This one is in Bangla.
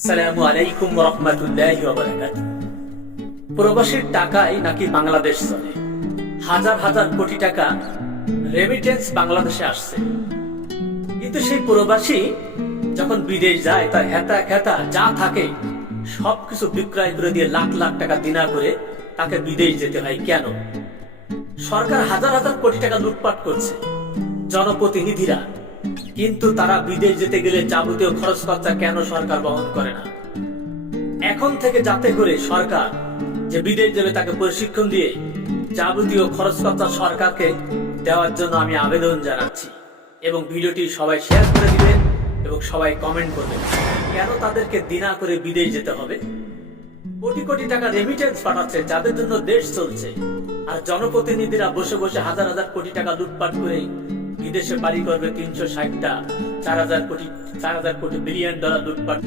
আসসালামু আলাইকুম ওয়া রাহমাতুল্লাহি ওয়া বারাকাতুহু। প্রবাসীর টাকায় নাকি বাংলাদেশ চলে। হাজার হাজার কোটি টাকা রেমিটেন্স বাংলাদেশে আসছে, কিন্তু সেই প্রবাসী যখন বিদেশ যায় তার হেতা খেতা যা থাকে সবকিছু বিক্রয় করে দিয়ে লাখ লাখ টাকা দিনা করে তাকে বিদেশ যেতে হয়। কেন? সরকার হাজার হাজার কোটি টাকা লুটপাট করছে, জনপ্রতিনিধিরা, কিন্তু তারা বিদেশ যেতে গেলে যাবতীয় খরচ খরচা কেন সরকার বহন করে না? এখন থেকে যাতে করে সরকার যে বিদেশ যাবে তাকে প্রশিক্ষণ দিয়ে যাবতীয় খরচ খরচা সরকারকে দেওয়ার জন্য আমি আবেদন জানাচ্ছি, এবং ভিডিওটি সবাই শেয়ার করে দিবেন এবং সবাই কমেন্ট করবেন। কেন তাদেরকে দিনা করে বিদেশ যেতে হবে? কোটি কোটি টাকা রেমিটেন্স পাঠাচ্ছে যাদের জন্য দেশ চলছে, আর জনপ্রতিনিধিরা বসে বসে হাজার হাজার কোটি টাকা লুটপাট করে বিদেশে বাড়ি করবে 360টা 4,000 কোটি $4,000 বিলিয়ন লুটপাট।